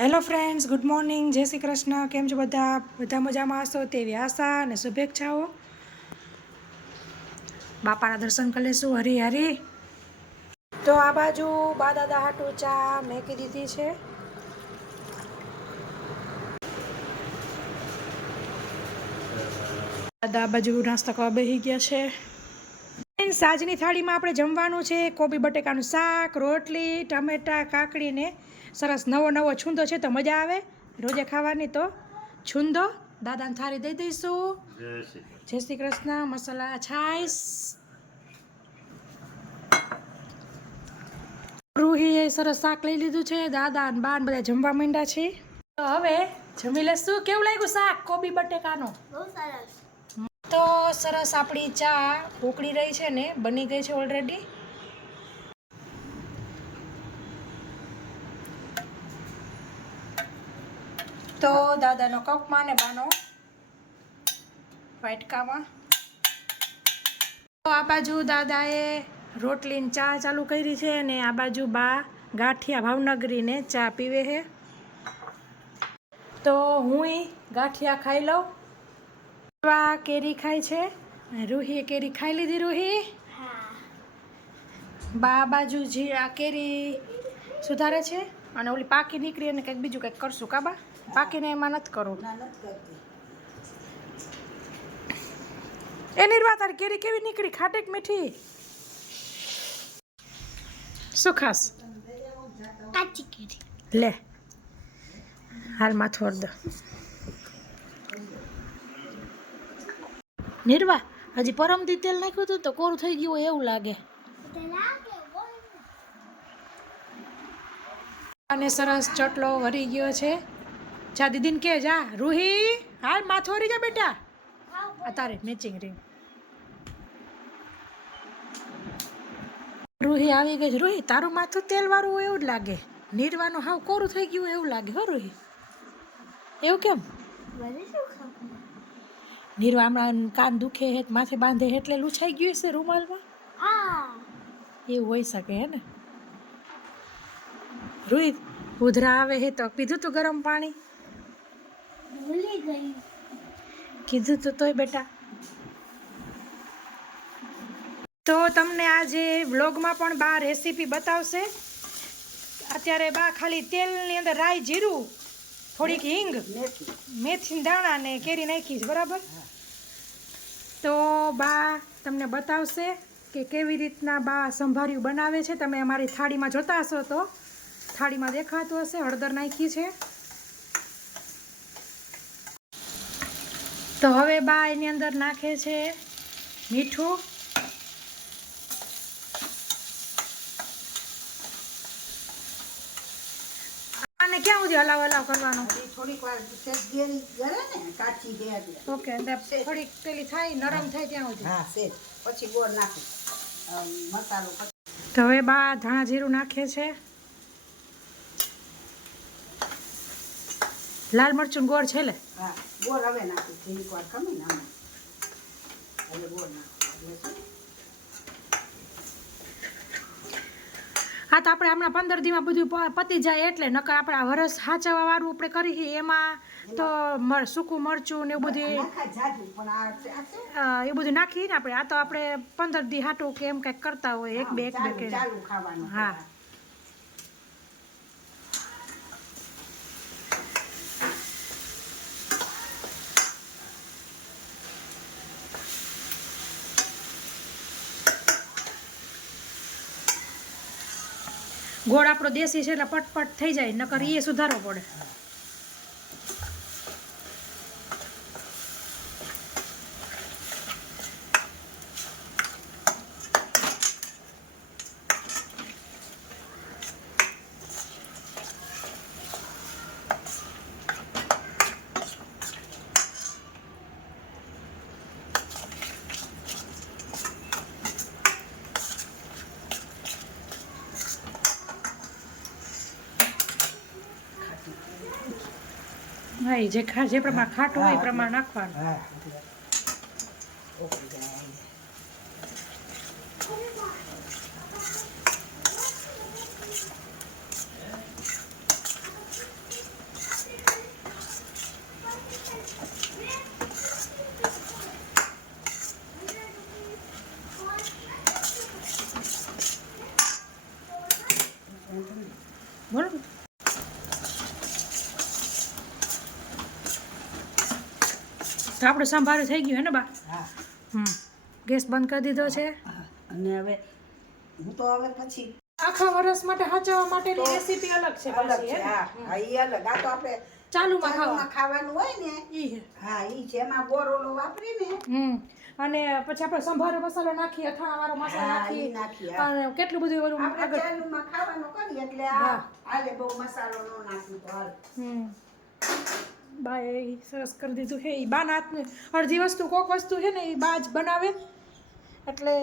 Hello friends, good morning, જય શ્રી કૃષ્ણ. કેમ છો બધા મજામાં હશો તેવી આશા અને શુભેચ્છાઓ. બાપાના દર્શન કરી લેશું. હરી હરી. તો આ બાજુ બા દાદા હાટુ ચા મેકી દીધી છે. દાદા આ બાજુ નાસ્તા કરવા બેસી ગયા છે. સાંજની થાળીમાં આપણે જમવાનું છે કોબી બટેકાનું શાક, રોટલી, ટમેટા, કાકડી ને સરસ નવો છૂંદો છે તો મજા આવે રોજે ખાવાની. તો છૂંદો દાદાને થાળી દઈ દઈશું. જય શ્રી કૃષ્ણ. મસાલા છાશ. રૂહીએ સરસ શાક લઈ લીધું છે. દાદા અને બા બધા જમવા માંડ્યા છે. તો હવે જમી લેશું. કેવું લાગ્યું શાક કોબી બટેકાનું? બહુ સરસ. તો સરસ આપણી ચા ઉકળી રહી છે ને બની ગઈ છે ઓલરેડી. તો દાદાનો કપમાં ને બાનો વાટકામાં. તો આ બાજુ દાદાએ રોટલી ને ચા ચાલુ કરી છે અને આ બાજુ બા ગાંઠિયા ભાવનગરીને ચા પીવે છે. તો હું ગાંઠિયા ખાઈ લઉં. કેરી ખાય છે. રૂહીએ કેરી ખાઈ લીધી. રૂહી બા બાજુ જે આ કેરી સુધારે છે અને ઓલી પાકી નીકળી અને કંઈક બીજું કંઈક કરશું. કાબા પાકીને એમાં નથી કરવું. એની વાત તારી કેરી કેવી નીકળી? ખાટી કે મીઠી? શું ખાસ? કાચી કેરી. લે હાલમાં થોડ દો. નિર્વા હજી પરમદી તેલ નાખ્યું હતું તો કોરું થઈ ગયું એવું લાગે. અને સરસ ચોટલો વરી ગયો છે. જા દીદીને કે જા. રૂહી હાલ માથું વરી જા બેટા. આ તારે મેચિંગ રિંગ. રૂહી આવી ગઈ છે. રૂહી તારું માથું તેલ વાળું હોય એવું જ લાગે. નિર્વાનું હાવ કોરું થઈ ગયું એવું લાગે. હો રૂહી એવું કેમ? નિર્વા હમણાં કાન દુખે હે માથે બાંધે એટલે લૂછાઈ ગયું છે રૂમાલમાં. એવું હોઈ શકે હે ને. રૂહી ઉધરા આવે હે તો પીધું તું ગરમ પાણી? ભૂલી ગઈ. કીધું તું તોય બેટા. તો તમને આજે વ્લોગમાં પણ બા રેસીપી બતાવશે. અત્યારે બા ખાલી તેલની અંદર રાઈ, જીરું, થોડીક હિંગ, મેથી દાણા ને કેરી નાખી છે. બરાબર. તો બા તમને બતાવશે કે કેવી રીતના બા સંભાર્યું બનાવે છે. તમે અમારી થાળીમાં જોતા હશો તો થાળીમાં દેખાતું હશે. હળદર નાખી છે. તો હવે બા એની અંદર નાખે છે મીઠું. આને ક્યાં સુધી હલાવ કરવાનો? થોડીક વાર ગેરી ગળે ને કાચી ગેરી. ઓકે. થોડીક પેલી થાય નરમ થાય ત્યાં સુધી. હા સેજ. પછી ગોળ નાખું મસાલો. તો હવે બા ધાણા જીરું નાખે છે. લાલ મરચું ગોળ છે લે. હા ગોળ હવે નાખું. થોડીક વાર ખમી ને આમાં હવે ગોળ નાખું. હા તો આપણે હમણાં 15 દીમાં બધું પતી જાય એટલે નકર આપણે વરસ સાચવવા વાળું આપણે કરીએ એમાં તો સૂકું મરચું ને એવું બધું એ બધું નાખીએ ને આપણે. આ તો આપણે 15 દી હાટું કે એમ કંઈક કરતા હોય. એક બે કે હા. ગોળ આપણો દેશી છે એટલે પટપટ થઈ જાય. નકર એ સુધારવો પડે. હા જે પ્રમાણે ખાટું હોય એ પ્રમાણે નાખવાનું. તો આપણું સંભારું થઈ ગયું હે ને બા? હા ગેસ બંધ કરી દીધો છે. હા. અને હવે હું તો હવે પછી આખા વર્ષ માટે સાચવવા માટેની રેસીપી અલગ છે અલગ પાછી, છે. હે ને? હા હા ઈ અલગ. આ તો આપણે ચાલુમાં ખાવા ચાલુમાં ખાવાનું હોય ને ઈ હે. હા ઈ છે. એમાં ગોરોલો વાપરીને અને પછી આપણે સંભારો મસાલો નાખી, અથાણાવાળો મસાલો હા, નાખી, ઈ નાખી, હા. અને કેટલું બધું ઓલું આપણે આગળ. ચાલુમાં ખાવાનું કરીએ એટલે હા. હાલે બહુ મસાલો ન નાખી તો હાલ. બા એ સરસ કરી દીધું છે. એ બાના હાથનું અડધી વસ્તુ કોક વસ્તુ છે ને એ બા જ બનાવે, એટલે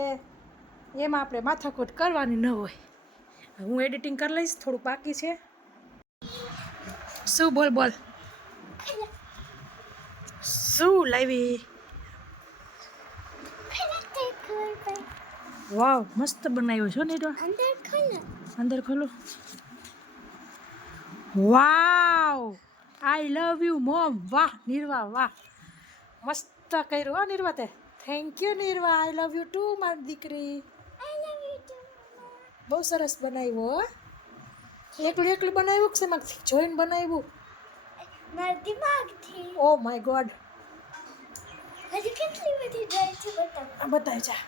એમાં આપણે માથાકૂટ કરવાની ન હોય. હું એડિટિંગ કરી લઈશ, થોડું બાકી છે. શું બોલ બોલ શું લાવી? વાવ, મસ્ત બનાવ્યો છો ને તો. અંદર ખોલો. Wow, I love you mom. વાહ નિર્વા, વાહ, મસ્ત કર્યું હો નિર્વા તે. Thank you Nirva, I love you too મારી દીકરી. બહુ સરસ બનાવ્યું હો. એકલું એકલું બનાવ્યું કે શેમાંથી જોઈને બનાવ્યું? મારા દિમાગથી. Oh my God. હજી કેટલી બધી ડ્રાઈવ છે બતાવ. બતાવી જા.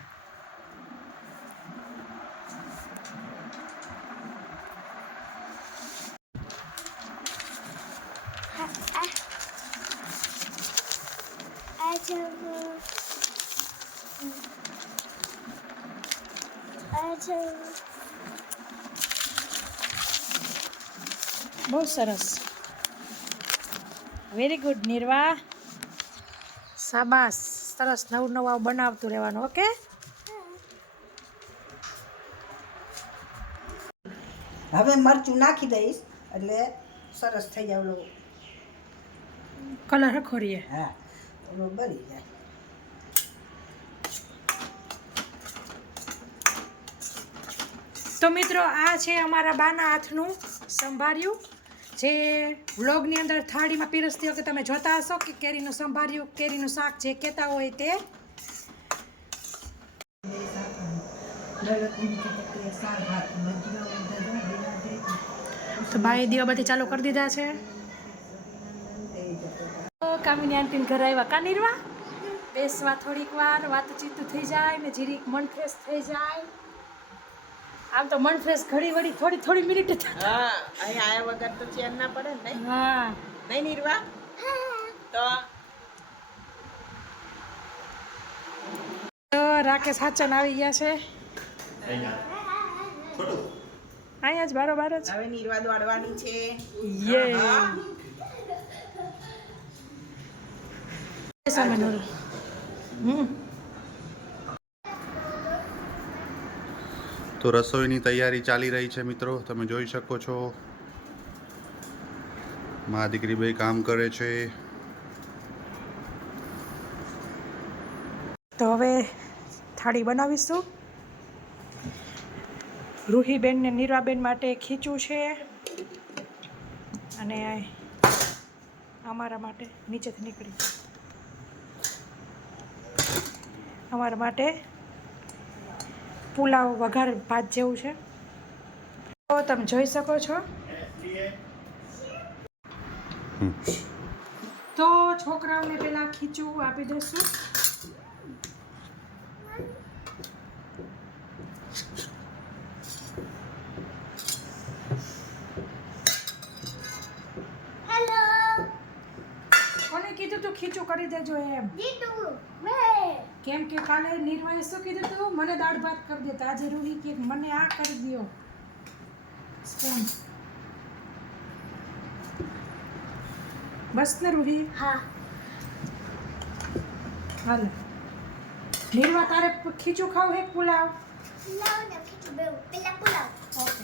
બહુ સરસ. Very good નિર્વા. શાબાશ. સરસ નવું નવું બનાવતું રહેવાનું. ઓકે. હવે મરચું નાખી દઈશ એટલે સરસ થઈ જાય ઓલો. કલર હખોરીએ. હા ઓલો બળી જાય. તો મિત્રો આ છે અમારા બાના હાથનું સંભાર્યું, જે વ્લોગની અંદર થાળીમાં પીરસતી વખતે તમે જોતા હશો કે કેરીનું સંભાર્યું, કેરીનું શાક જે કહેતા હોય તે. તો બાએ દીવાબત્તી ચાલુ કરી દીધા છે. કામિની આંટીને ઘરે આવ્યા કા નિર્વા? બેસવા થોડીક વાર, વાતચીત થઈ જાય ને જીરીક મન ફ્રેશ થઈ જાય. આમ તો મન ફ્રેશ ઘડી વળી થોડી થોડી મિનિટ. હા અહીં આયા વગર તો ચેન ના પડે ને. હા નહીં નિર્વા? તો રાકેશ હાચન આવી ગયા છે. અહીંયા જ બારોબાર જ. હવે નિર્વા દોડવાની છે. યે. સામે નોરો. તો રસોઈની તૈયારી ચાલી રહી છે મિત્રો, તમે જોઈ શકો છો. મા દીકરી બે કામ કરે છે. તો હવે થાળી બનાવીશું. રૂહીબેન ને નીરવાબેન માટે ખીચું છે, અને અમારા માટે નીચેથી નીકળી અમારા માટે પુલાવ વઘાર ભાત જેવું છે. તો તમે જોઈ શકો છો. તો છોકરાઓને પેલા ખીચું આપી દઈશું. હેલો કોને કીધું તું ખીચું કરી દેજો એમ? દીદુ મે કેમ કે કાલે નિર્વાએ શું કીધું તું? મને દાળ ભાત કરી દેતા. આજે રૂહી કે મને આ કરી દો સ્પૂન. બસ ને રૂહી? હા હાલ નિર્વા, તારે ખીચું ખાવું હે પુલાવ? લાવ ને ખીચું બેવ પેલા પુલાવ. ઓકે.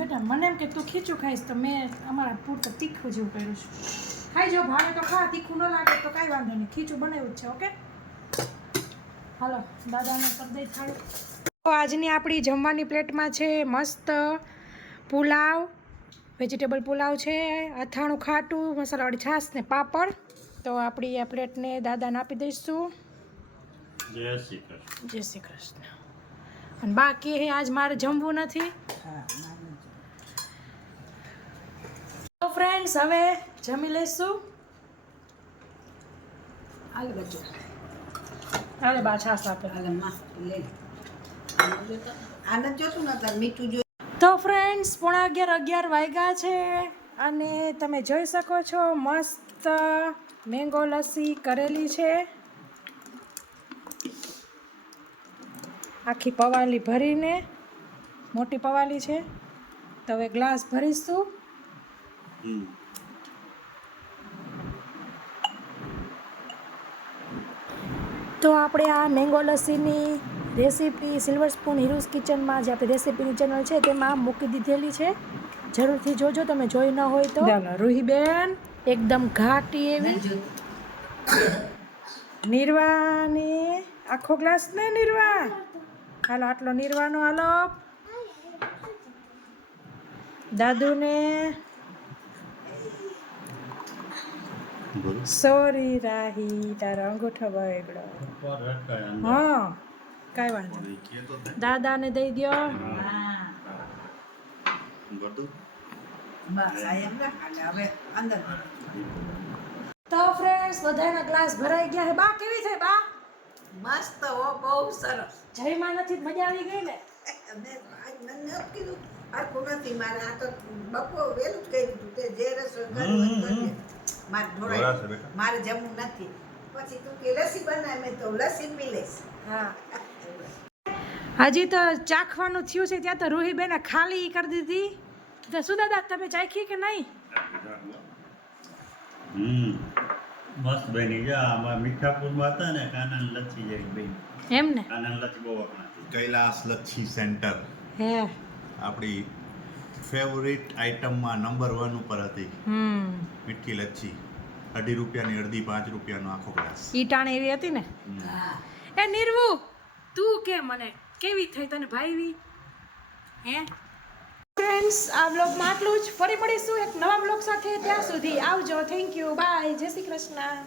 બેટા મને એમ કે તું ખીચું ખાઈશ, તો મેં અમારા પૂરતું તીખું જેવું કર્યું છે. ખાઈ જો, ભાવે તો ખા, તીખું ન લાગે તો કાંઈ વાંધો નહીં. ખીચું બનાવ્યું જ છે. ઓકે હાલો દાદાને કરી દઈ થાળી. તો આજની આપણી જમવાની પ્લેટમાં છે મસ્ત પુલાવ, વેજીટેબલ પુલાવ છે, અથાણું ખાટું, મસાલાવાળી છાશ ને પાપડ. તો આપણી આ પ્લેટને દાદાને આપી દઈશું. જય શ્રી કૃષ્ણ. જય શ્રી કૃષ્ણ. અને બાકી આજ મારે જમવું નથી. હા માનું છું. તો ફ્રેન્ડ્સ હવે જમી લઈશું. હાલ બચ્ચો અરે બા છાશ આપે. હાલ માં લે આનંદ જોતું ને તાર મીઠું જો તો ફ્રેન્ડ્સ 11:30 વાગ્યા છે અને તમે જોઈ શકો છો મસ્ત મેંગો લસ્સી કરેલી છે. આખી પવાલી ભરીને, મોટી પવાલી છે. તો હવે ગ્લાસ ભરીશું. તો આપણે આ મેંગો લસ્સીની રેસીપી સિલ્વર સ્પૂન હીરોઝ કિચનમાં જે આપણી રેસીપીની ચેનલ છે તેમાં મૂકી દીધેલી છે. જરૂરથી જોજો, તમે જોઈ ન હોય તો. રૂહીબેન એકદમ ઘાટી એવી નિર્વાને આખો ગ્લાસ ને નિર્વા. હાલો આટલો નિર્વાનો હાલો. દાદુને સોરી રાહી તારો અંગૂઠો બગડ્યો. હા કાંઈ વાંધો નહીં. દાદાને દઈ દો. બસ આ એમ રાખ અને હવે અંદર ભરો. તો ફ્રેન્ડ્સ બધાના ગ્લાસ ભરાઈ ગયા છે. બા કેવી થઈ બા? મસ્ત હો, બહુ સરસ. જયમાં નથી મજા આવી ગઈ ને? અને આજ મને નથી કીધું આખું નથી મારે આ તો બપોર વહેલું જ કર્યું હતું તે જે રસોઈ કરી હોય કરજે. મારે ઢોળાય મારે જમવું નથી. પછી તું કે લસ્સી બનાય મેં તો લસ્સી પી લઈશ. હા હજી તો ચાખવાનું થયું છે ત્યાં તો રૂહીબેને ખાલી કરી દીધી. તો શું દાદા તમે ચાખી કે નહીં? મસ્ત બની ગયા. આમાં મીઠાપુરમાં હતા ને કાનન લચ્છી જેવી બની. એમ ને? કાનન લચ્છી બહુ વખણાતી. કૈલાસ લચ્છી સેન્ટર હે આપણી ફેવરિટ આઇટમમાં નંબર 1 ઉપર હતી. મીઠી લચ્છી 2.5 રૂપિયાની અડધી, 5 રૂપિયાનો આખો ગ્લાસ. ઈ ટાણે એવી હતી ને. એ નિર્વુ તું કે મને કેવી થઈ તને ભાઈવી હે? ફ્રેન્ડ્સ આ બ્લોગમાં આટલું જ. ફરી મળીશું એક નવા બ્લોગ સાથે. ત્યાં સુધી આવજો. Thank you. બાય. જય શ્રી કૃષ્ણ.